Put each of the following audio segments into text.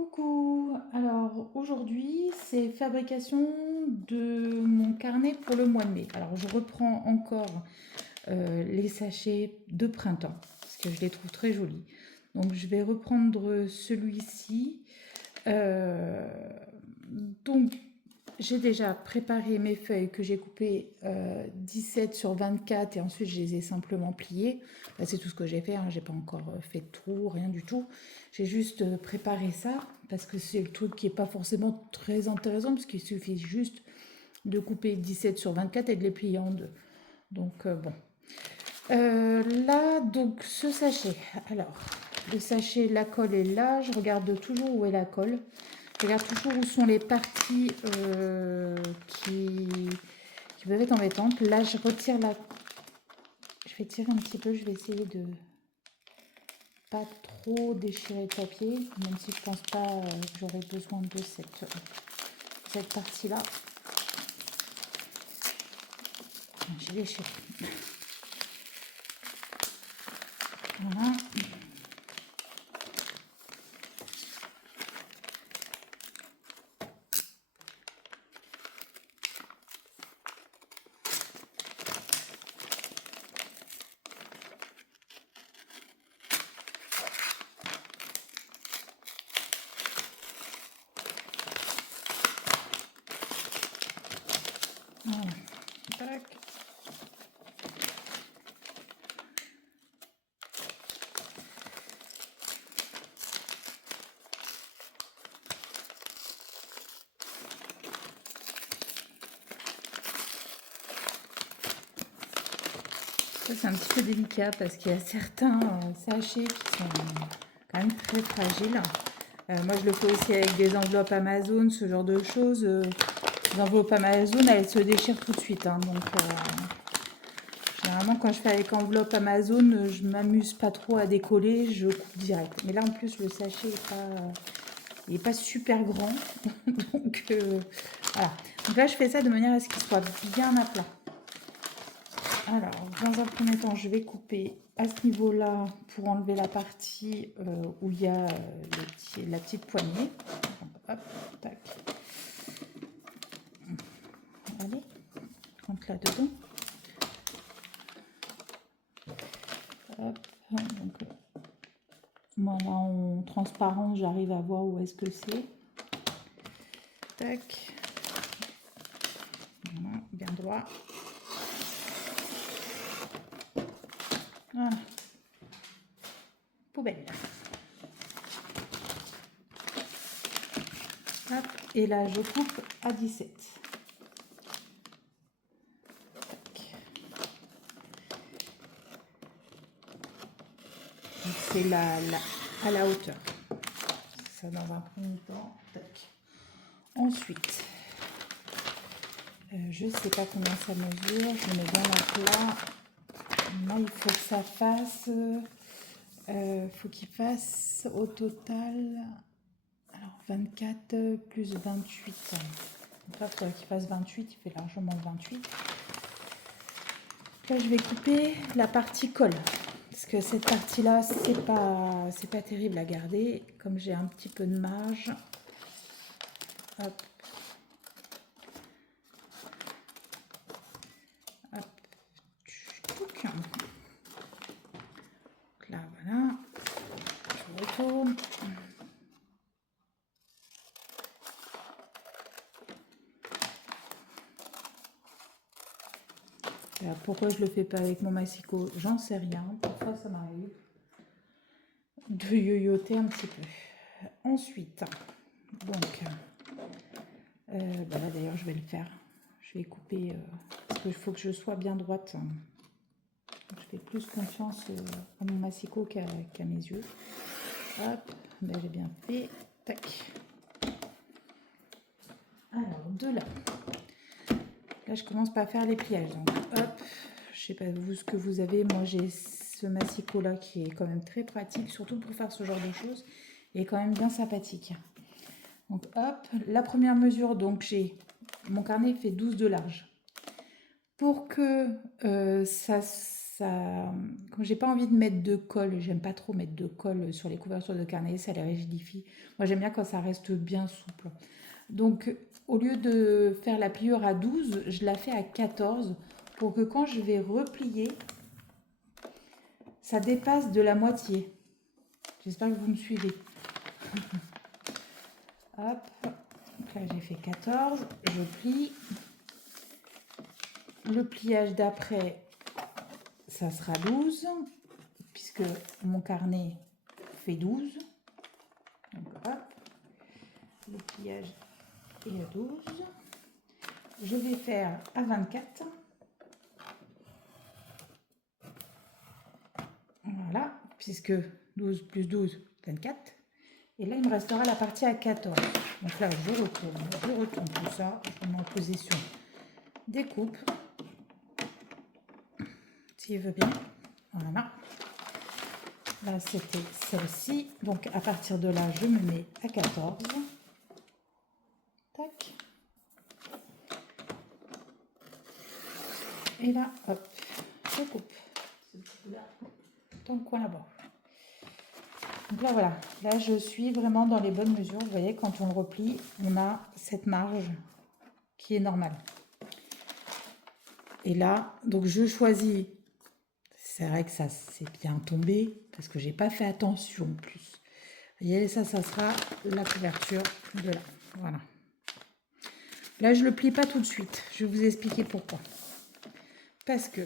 Coucou, alors aujourd'hui c'est fabrication de mon carnet pour le mois de mai. Alors je reprends encore les sachets de printemps parce que je les trouve très jolis. Donc je vais reprendre celui-ci. Euh, donc j'ai déjà préparé mes feuilles que j'ai coupées 17 sur 24 et ensuite je les ai simplement pliées. Là, c'est tout ce que j'ai fait, hein. J'ai pas encore fait de trou, rien du tout. J'ai juste préparé ça parce que c'est le truc qui n'est pas forcément très intéressant parce qu'il suffit juste de couper 17 sur 24 et de les plier en deux. Donc bon. Là, donc ce sachet. Alors, le sachet, la colle est là. Je regarde toujours où est la colle. Je regarde toujours où sont les parties qui peuvent être embêtantes. Là, je retire la... Je vais tirer un petit peu. Je vais essayer de pas trop déchirer le papier, même si je pense pas que j'aurai besoin de cette partie-là. J'ai déchiré. Voilà. Voilà. Tac. Ça, c'est un petit peu délicat parce qu'il y a certains sachets qui sont quand même très fragiles. Moi, je le fais aussi avec des enveloppes Amazon, ce genre de choses. Les enveloppes Amazon, elles se déchirent tout de suite, hein. Donc, généralement, quand je fais avec enveloppe Amazon, je m'amuse pas trop à décoller, je coupe direct. Mais là, en plus, le sachet est pas super grand. Donc, voilà. Donc là, je fais ça de manière à ce qu'il soit bien à plat. Alors, dans un premier temps, je vais couper à ce niveau-là pour enlever la partie où il y a la petite poignée. Donc, hop, tac. Allez, rentre là-dedans. Hop, donc, moi là en transparence, j'arrive à voir où est-ce que c'est. Tac. Voilà, bien droit. Voilà. Poubelle. Hop, et là, je coupe à 17. C'est à la hauteur. Ça dans un premier temps. Tac. Ensuite, je ne sais pas combien ça mesure. Je mets bien à plat. Moi, il faut que ça fasse... faut qu'il fasse au total... Alors, 24 plus 28. Donc là, il faudrait qu'il fasse 28. Il fait largement 28. Là, je vais couper la partie colle. Parce que cette partie-là, c'est pas terrible à garder. Comme j'ai un petit peu de marge. Hop. Hop. Donc là, voilà. Je retourne. Alors, pourquoi je le fais pas avec mon massicot, j'en sais rien. Parfois, ça m'arrive de yoyoter un petit peu. Ensuite, donc, bah là d'ailleurs, je vais le faire. Je vais couper parce qu'il faut que je sois bien droite. Je fais plus confiance à mon massicot qu'à mes yeux. Hop, ben, j'ai bien fait. Tac. Alors, de là. Là, je commence par faire les pliages. Donc, hop, je sais pas vous ce que vous avez. Moi, j'ai ce massicot-là qui est quand même très pratique, surtout pour faire ce genre de choses, et quand même bien sympathique. Donc, hop, la première mesure, donc j'ai... Mon carnet fait 12 de large. Pour que ça ça, comme j'ai pas envie de mettre de colle, j'aime pas trop mettre de colle sur les couvertures de carnet, ça les rigidifie. Moi j'aime bien quand ça reste bien souple. Donc au lieu de faire la pliure à 12, je la fais à 14 pour que quand je vais replier, ça dépasse de la moitié. J'espère que vous me suivez. Hop, donc là j'ai fait 14, je plie. Le pliage d'après, ça sera 12, puisque mon carnet fait 12. Donc hop, le pliage est à 12. Je vais faire à 24. Voilà, puisque 12 plus 12, 24. Et là, il me restera la partie à 14. Donc là, je retourne tout ça, je mets en position découpe, s'il veut bien. Voilà. Là, c'était celle-ci. Donc, à partir de là, je me mets à 14. Tac. Et là, hop, je coupe. Dans le coin là-bas. Donc là, voilà. Là, je suis vraiment dans les bonnes mesures. Vous voyez, quand on le replie, on a cette marge qui est normale. Et là, donc je choisis. C'est vrai que ça c'est bien tombé parce que j'ai pas fait attention en plus. Vous voyez, ça sera la couverture de là. Voilà. Là, je le plie pas tout de suite. Je vais vous expliquer pourquoi. Parce que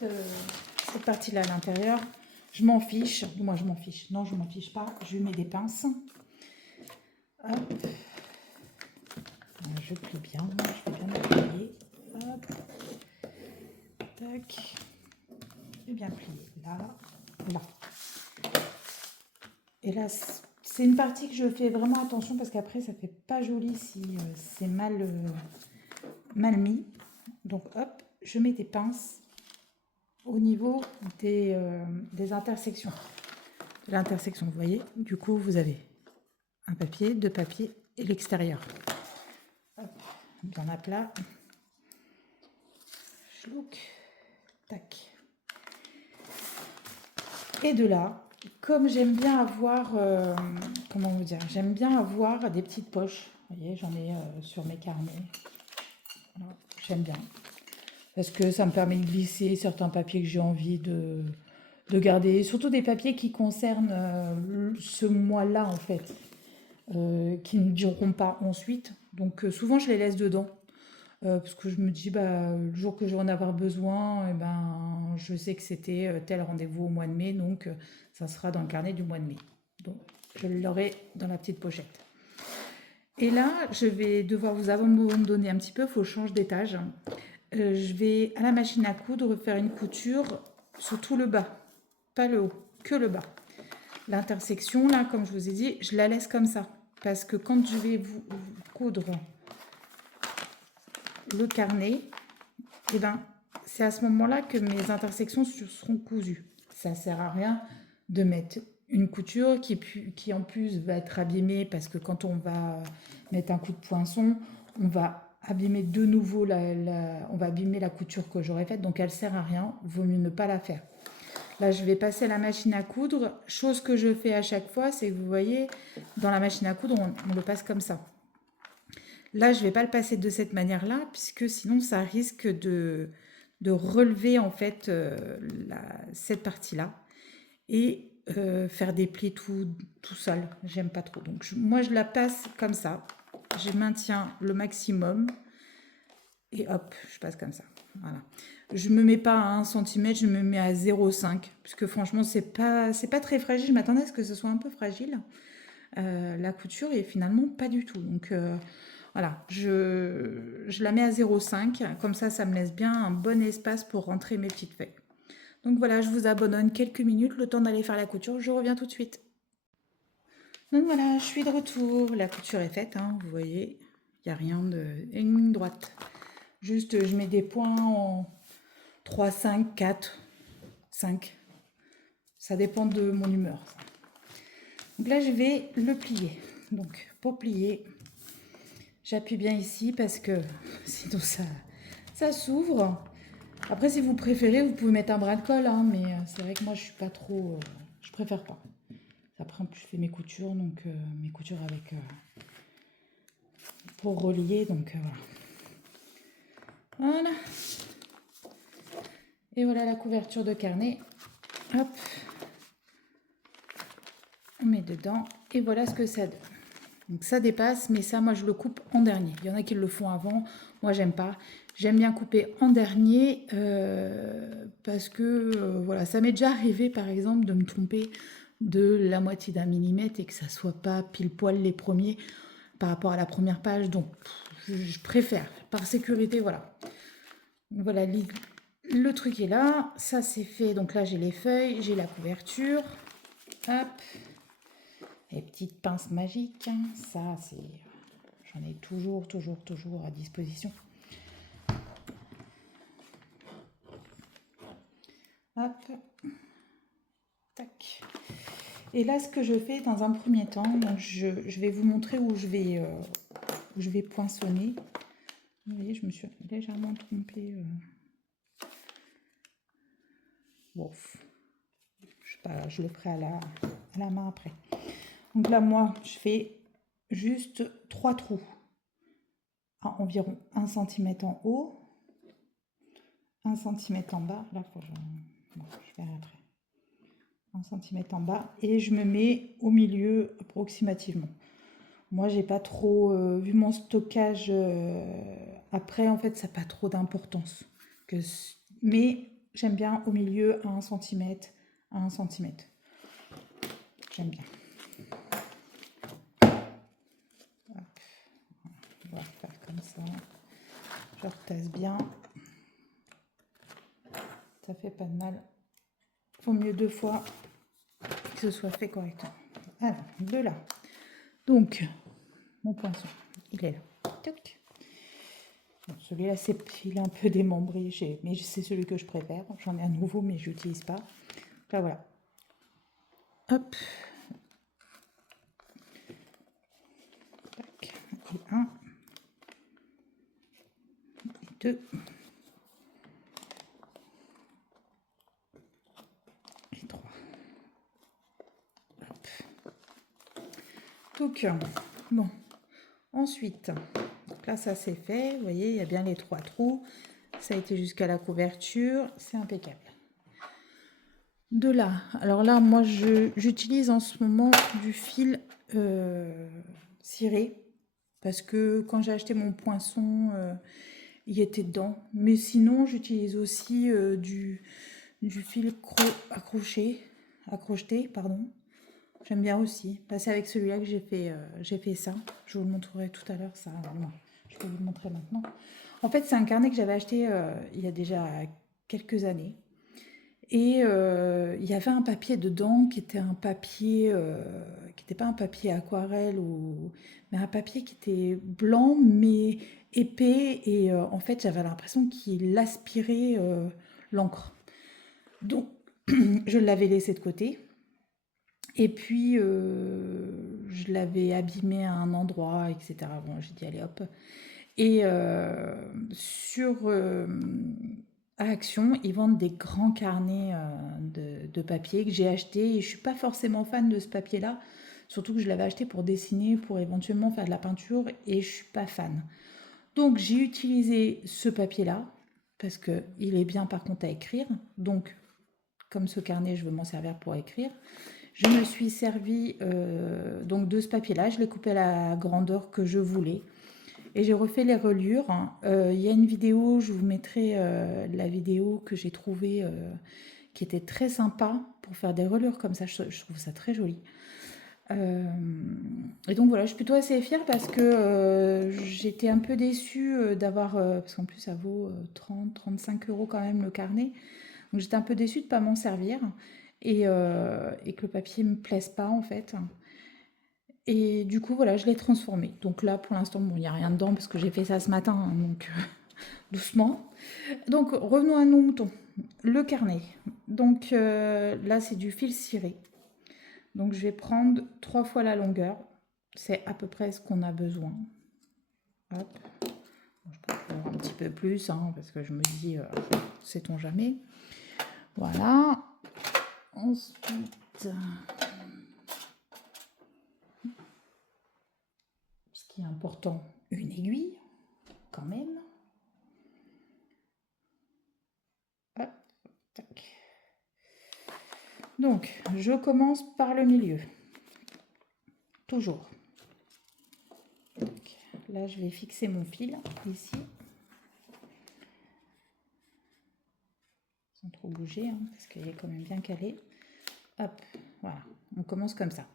cette partie-là à l'intérieur, je m'en fiche. Moi, je m'en fiche. Non, je m'en fiche pas. Je mets des pinces. Hop. Je plie bien. Je vais bien appuyer. Hop. Tac. Je vais bien plier. Là. Là. Et là, c'est une partie que je fais vraiment attention parce qu'après, ça fait pas joli si c'est mal mis. Donc, hop, je mets des pinces au niveau des intersections. De l'intersection, vous voyez. Du coup, vous avez un papier, deux papiers et l'extérieur. Bien à plat. Chlouc. Tac. Et de là, comme j'aime bien avoir, comment vous dire, j'aime bien avoir des petites poches. Vous voyez, j'en ai sur mes carnets. Voilà, j'aime bien. Parce que ça me permet de glisser certains papiers que j'ai envie de garder. Surtout des papiers qui concernent ce mois-là, en fait. Qui ne dureront pas ensuite. Donc souvent, je les laisse dedans. Parce que je me dis, bah, le jour que je vais en avoir besoin, eh ben, je sais que c'était tel rendez-vous au mois de mai, donc ça sera dans le carnet du mois de mai. Donc, je l'aurai dans la petite pochette. Et là, je vais devoir vous abandonner un petit peu, il faut que je change d'étage. Je vais à la machine à coudre faire une couture sur tout le bas, pas le haut, que le bas. L'intersection, là, comme je vous ai dit, je la laisse comme ça. Parce que quand je vais vous coudre le carnet, et ben, c'est à ce moment-là que mes intersections seront cousues. Ça ne sert à rien de mettre une couture qui en plus va être abîmée parce que quand on va mettre un coup de poinçon, on va abîmer de nouveau on va abîmer la couture que j'aurais faite, donc elle ne sert à rien, vaut mieux ne pas la faire. Là, je vais passer à la machine à coudre. Chose que je fais à chaque fois, c'est que vous voyez, dans la machine à coudre, on le passe comme ça. Là, je ne vais pas le passer de cette manière-là, puisque sinon, ça risque de relever en fait cette partie-là et faire des plis tout seul. J'aime pas trop. Donc, moi, je la passe comme ça. Je maintiens le maximum et hop, je passe comme ça. Voilà. Je ne me mets pas à 1 cm, je me mets à 0,5 puisque franchement, c'est pas très fragile. Je m'attendais à ce que ce soit un peu fragile. La couture et finalement pas du tout. Donc voilà, je la mets à 0,5. Comme ça me laisse bien un bon espace pour rentrer mes petites feuilles. Donc voilà, je vous abandonne quelques minutes, le temps d'aller faire la couture. Je reviens tout de suite. Donc voilà, je suis de retour. La couture est faite, hein, vous voyez. Il n'y a rien de... une ligne droite. Juste, je mets des points en 3, 5, 4, 5. Ça dépend de mon humeur. Donc là, je vais le plier. Donc, pour plier, J'appuie bien ici parce que sinon ça s'ouvre. Après, si vous préférez, vous pouvez mettre un bras de colle, hein, mais c'est vrai que moi, je suis pas trop... je préfère pas. Après, en plus, je fais mes coutures, donc mes coutures avec... pour relier, donc voilà. Voilà. Et voilà la couverture de carnet. Hop. On met dedans. Et voilà ce que ça donne. Donc ça dépasse, mais ça, moi, je le coupe en dernier. Il y en a qui le font avant. Moi, j'aime pas. J'aime bien couper en dernier parce que, voilà, ça m'est déjà arrivé, par exemple, de me tromper de la moitié d'un millimètre et que ça soit pas pile poil les premiers par rapport à la première page. Donc, je préfère. Par sécurité, voilà. Voilà, le truc est là. Ça, c'est fait. Donc là, j'ai les feuilles, j'ai la couverture. Hop. Les petites pinces magiques, ça c'est... J'en ai toujours à disposition. Hop. Tac. Et là, ce que je fais dans un premier temps, donc je vais vous montrer où je vais poinçonner. Vous voyez, je me suis légèrement trompée. Bon, je sais pas, je le ferai à la main après. Donc là, moi, je fais juste 3 trous à environ 1 cm en haut, 1 cm en bas. Là, faut que je verrai après. 1 cm en bas et je me mets au milieu approximativement. Moi, j'ai pas trop vu mon stockage après, en fait, ça n'a pas trop d'importance. Mais j'aime bien au milieu à 1 cm, à 1 cm. J'aime bien. Hop. On va faire comme ça. Je retasse bien. Ça fait pas de mal. Il faut mieux 2 fois que ce soit fait correctement. Alors, de là. Donc, mon poinçon, il est là. Toc. Bon, celui-là, il est un peu démembré, mais c'est celui que je préfère. J'en ai un nouveau, mais je n'utilise pas. Là, voilà. Hop. Tac. Et 1. Et 2. Et 3. Hop. Donc, bon. Ensuite, donc là, ça c'est fait. Vous voyez, il y a bien les 3 trous. Ça a été jusqu'à la couverture. C'est impeccable. De là, alors là, moi, j'utilise en ce moment du fil ciré. Parce que quand j'ai acheté mon poinçon, il était dedans. Mais sinon, j'utilise aussi du fil accrocheté, pardon. J'aime bien aussi. Bah, c'est avec celui-là que j'ai fait ça. Je vous le montrerai tout à l'heure, ça. Non, je peux vous le montrer maintenant. En fait, c'est un carnet que j'avais acheté il y a déjà quelques années. Et il y avait un papier dedans qui était un papier, qui n'était pas un papier aquarelle, mais un papier qui était blanc mais épais. Et en fait, j'avais l'impression qu'il aspirait l'encre. Donc, je l'avais laissé de côté. Et puis, je l'avais abîmé à un endroit, etc. Bon, j'ai dit, allez hop. Et sur Action, ils vendent des grands carnets de papier que j'ai acheté. Et je ne suis pas forcément fan de ce papier-là. Surtout que je l'avais acheté pour dessiner, pour éventuellement faire de la peinture. Et je ne suis pas fan. Donc, j'ai utilisé ce papier-là. Parce qu'il est bien par contre à écrire. Donc, comme ce carnet, je veux m'en servir pour écrire. Je me suis servi donc de ce papier-là. Je l'ai coupé à la grandeur que je voulais. Et j'ai refait les reliures. Il y a une vidéo, je vous mettrai la vidéo que j'ai trouvée qui était très sympa pour faire des reliures comme ça. Je trouve ça très joli. Et donc voilà, je suis plutôt assez fière parce que j'étais un peu déçue d'avoir, parce qu'en plus ça vaut 30-35 € quand même le carnet. Donc j'étais un peu déçue de ne pas m'en servir et que le papier ne me plaise pas en fait. Et du coup, voilà, je l'ai transformé. Donc là, pour l'instant, bon, il n'y a rien dedans parce que j'ai fait ça ce matin, hein, donc doucement. Donc, revenons à nos moutons. Le carnet. Donc là, c'est du fil ciré. Donc, je vais prendre 3 fois la longueur. C'est à peu près ce qu'on a besoin. Hop. Bon, je peux faire un petit peu plus, hein, parce que je me dis, sait-on jamais. Voilà. Ensuite, ce qui est important, une aiguille, quand même. Hop, tac. Donc, je commence par le milieu. Toujours. Donc, là, je vais fixer mon fil ici. Sans trop bouger, hein, parce qu'il est quand même bien calé. Hop, voilà. On commence comme ça.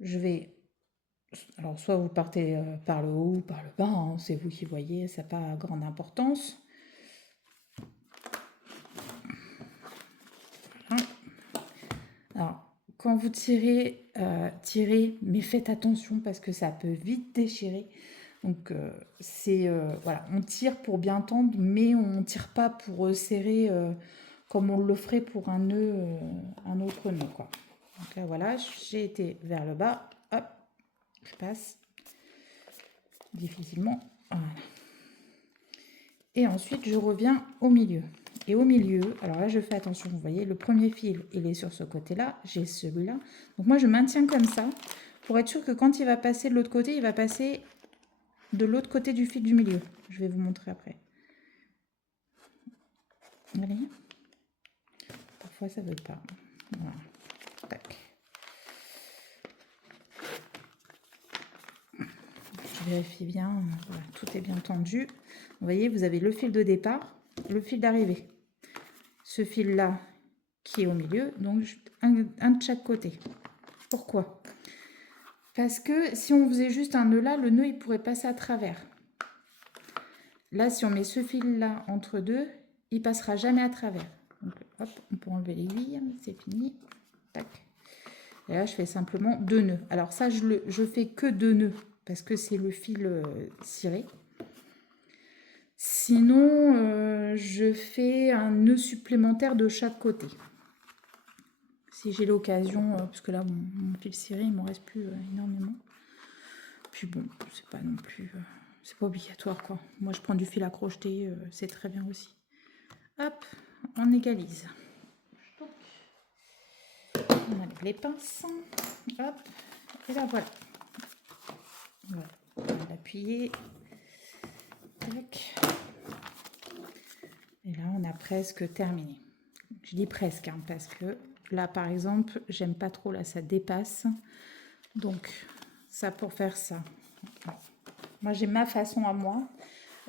Je vais... Alors, soit vous partez par le haut ou par le bas, hein, c'est vous qui voyez, ça n'a pas grande importance. Voilà. Alors, quand vous tirez, tirez, mais faites attention parce que ça peut vite déchirer. Donc, voilà, on tire pour bien tendre, mais on ne tire pas pour serrer comme on le ferait pour un nœud, un autre nœud, quoi. Donc là, voilà, j'ai été vers le bas, hop, je passe difficilement. Voilà. Et ensuite, je reviens au milieu. Et au milieu, alors là, je fais attention, vous voyez, le premier fil, il est sur ce côté-là, j'ai celui-là. Donc moi, je maintiens comme ça, pour être sûr que quand il va passer de l'autre côté, il va passer de l'autre côté du fil du milieu. Je vais vous montrer après. Allez. Parfois, ça ne veut pas. Voilà. Tac. Je vérifie bien, voilà, tout est bien tendu. Vous voyez, vous avez le fil de départ, le fil d'arrivée. Ce fil-là qui est au milieu, donc un de chaque côté. Pourquoi? Parce que si on faisait juste un nœud là, le nœud il pourrait passer à travers. Là, si on met ce fil-là entre deux, il passera jamais à travers. Donc, hop, on peut enlever l'aiguille, c'est fini. Tac. Et là, je fais simplement 2 nœuds. Alors ça, je fais que 2 nœuds parce que c'est le fil ciré. Sinon, je fais un nœud supplémentaire de chaque côté. Si j'ai l'occasion, parce que là, mon fil ciré, il ne m'en reste plus énormément. Puis bon, c'est pas non plus... c'est pas obligatoire, quoi. Moi, je prends du fil à crocheter, c'est très bien aussi. Hop, on égalise. On enlève les pinces. Hop, et là, voilà. Voilà. On va l'appuyer. Tac. Et là, on a presque terminé. Je dis presque, hein, parce que là, par exemple, j'aime pas trop, là, ça dépasse. Donc, ça pour faire ça. Alors, moi, j'ai ma façon à moi.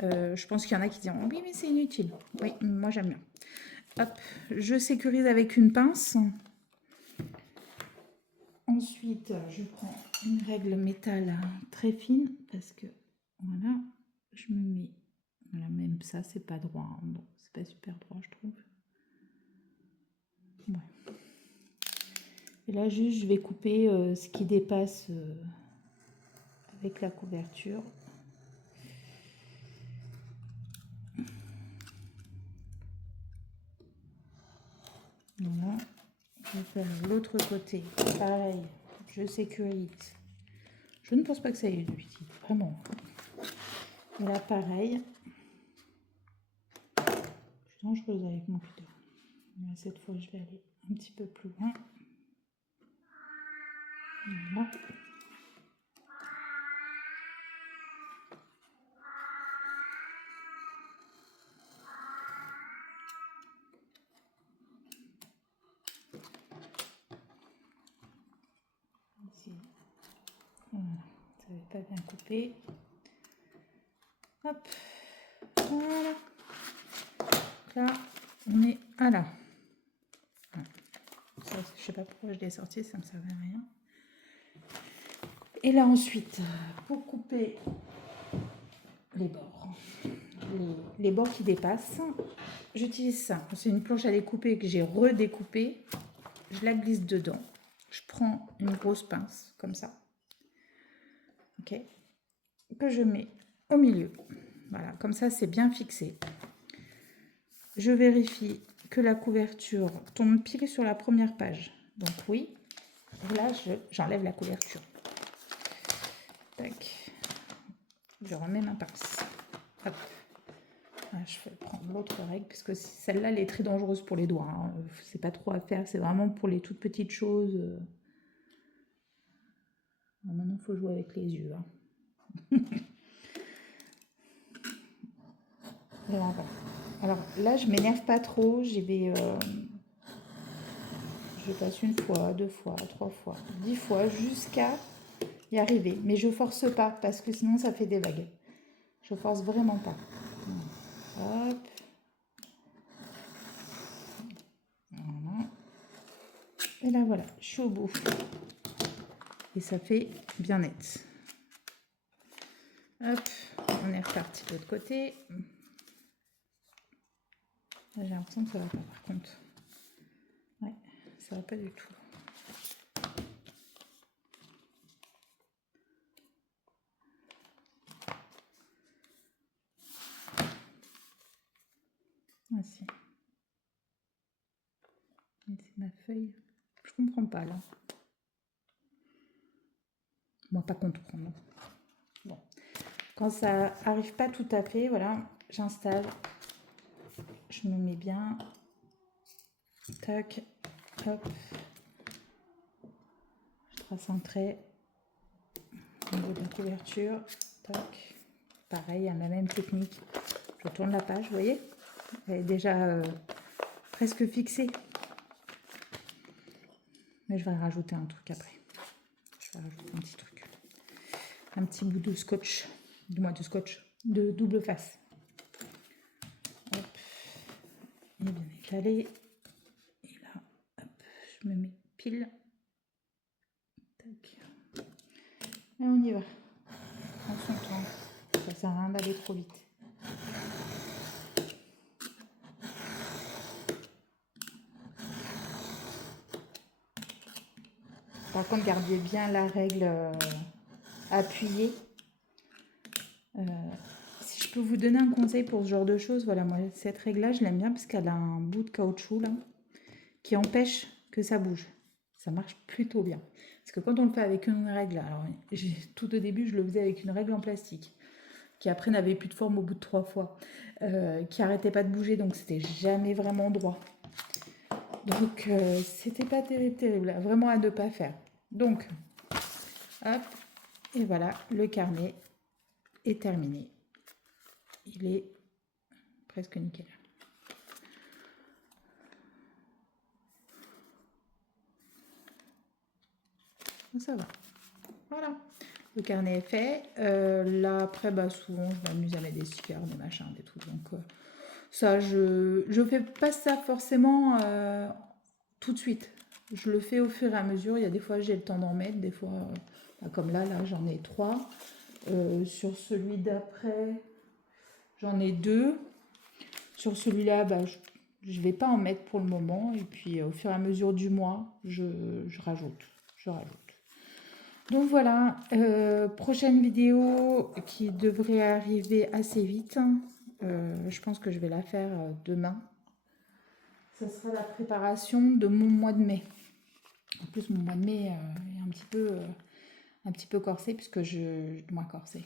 Je pense qu'il y en a qui diront, oui, mais c'est inutile. Oui, moi, j'aime bien. Hop, je sécurise avec une pince. Ensuite, je prends une règle métal très fine, parce que, voilà, je me mets... Voilà, même ça, c'est pas droit. Hein. Bon, c'est pas super droit, je trouve. Ouais. Et là, juste, je vais couper ce qui dépasse avec la couverture. Voilà. Je vais faire l'autre côté. Pareil, je sécurise. Je ne pense pas que ça ait utile, vraiment. Et là, pareil. Je suis dangereuse avec mon cutter. Mais cette fois, je vais aller un petit peu plus loin. Voilà. Ici. Voilà. Ça n'est pas bien coupé. Hop. Voilà. Là, on est à là. Ça, je sais pas pourquoi je l'ai sorti, ça ne me servait à rien. Et là ensuite, pour couper les bords, les bords qui dépassent, j'utilise ça. C'est une planche à découper que j'ai redécoupée. Je la glisse dedans. Je prends une grosse pince, comme ça. Ok. Que je mets au milieu. Voilà, comme ça c'est bien fixé. Je vérifie que la couverture tombe pile sur la première page. Donc oui, là j'enlève la couverture. Tac. je remets ma pince. Hop. Ah, je vais prendre l'autre règle, parce que celle-là, elle est très dangereuse pour les doigts. Hein. C'est pas trop à faire, c'est vraiment pour les toutes petites choses. Alors maintenant, il faut jouer avec les yeux. Hein. Voilà. Alors là, je m'énerve pas trop. Je passe une fois, 2 fois, 3 fois, 10 fois, jusqu'à y arriver. Mais je force pas, parce que sinon, ça fait des vagues. Je force vraiment pas. Hop. Voilà. Et là, voilà, je suis au bout. Et ça fait bien net. Hop, on est reparti de l'autre côté. J'ai l'impression que ça va pas, par contre. Ouais, ça va pas du tout. Ah si. C'est ma feuille. Je comprends pas là. Moi, pas comprendre. Bon. Quand ça arrive pas tout à fait, voilà, j'installe. Je me mets bien. Tac. Hop. Je trace un trait au niveau de la couverture. Tac. Pareil, à la même technique. Je tourne la page, vous voyez? Elle est déjà presque fixée. Mais je vais rajouter un truc après. Je vais rajouter un petit truc. Un petit bout de scotch. Du moins de scotch. De double face. Hop. Il est bien écalé. Et là, hop, je me mets pile. Tac. Et on y va. Prends son temps. Ça sert à rien d'aller trop vite. Par contre, gardez bien la règle appuyée. Si je peux vous donner un conseil pour ce genre de choses, voilà, moi, cette règle-là, je l'aime bien parce qu'elle a un bout de caoutchouc là, qui empêche que ça bouge. Ça marche plutôt bien. Parce que quand on le fait avec une règle, alors tout au début, je le faisais avec une règle en plastique, qui après n'avait plus de forme au bout de 3 fois, qui arrêtait pas de bouger, donc c'était jamais vraiment droit. Donc, c'était pas terrible, vraiment à ne pas faire. Donc, hop, et voilà, le carnet est terminé. Il est presque nickel. Ça va. Voilà, le carnet est fait. Là, après, bah, souvent, je m'amuse à mettre des stickers, des machins, des trucs. Donc, ça, je fais pas ça forcément tout de suite. Je le fais au fur et à mesure. Il y a des fois, j'ai le temps d'en mettre. Des fois, bah, comme là, j'en ai 3. Sur celui d'après, j'en ai 2. Sur celui-là, bah, je ne vais pas en mettre pour le moment. Et puis, au fur et à mesure du mois, je rajoute. Donc voilà, prochaine vidéo qui devrait arriver assez vite. Je pense que je vais la faire demain. Ça sera la préparation de mon mois de mai. En plus, mon mois de mai est un petit peu corsé puisque moins corsé.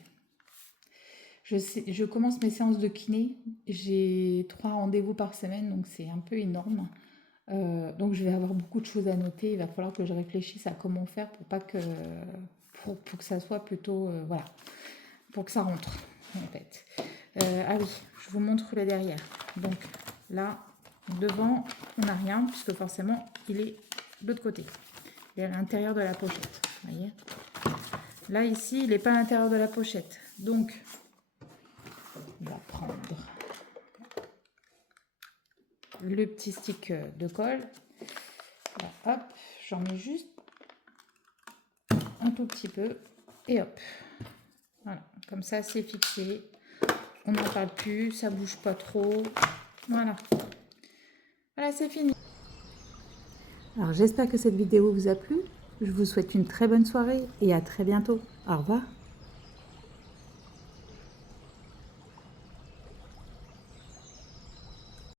Je commence mes séances de kiné. J'ai 3 rendez-vous par semaine, donc c'est un peu énorme. Donc je vais avoir beaucoup de choses à noter. Il va falloir que je réfléchisse à comment faire pour pas que pour que ça soit plutôt voilà, pour que ça rentre en fait. Ah oui, je vous montre le derrière. Donc là, devant, on n'a rien puisque forcément il est de l'autre côté. Il est à l'intérieur de la pochette. Vous voyez. Là ici, il n'est pas à l'intérieur de la pochette. Donc on va prendre le petit stick de colle. Là, hop, j'en mets juste un tout petit peu et hop. Voilà, comme ça c'est fixé. On n'en parle plus, ça bouge pas trop. Voilà. Voilà, c'est fini. Alors j'espère que cette vidéo vous a plu. Je vous souhaite une très bonne soirée et à très bientôt. Au revoir.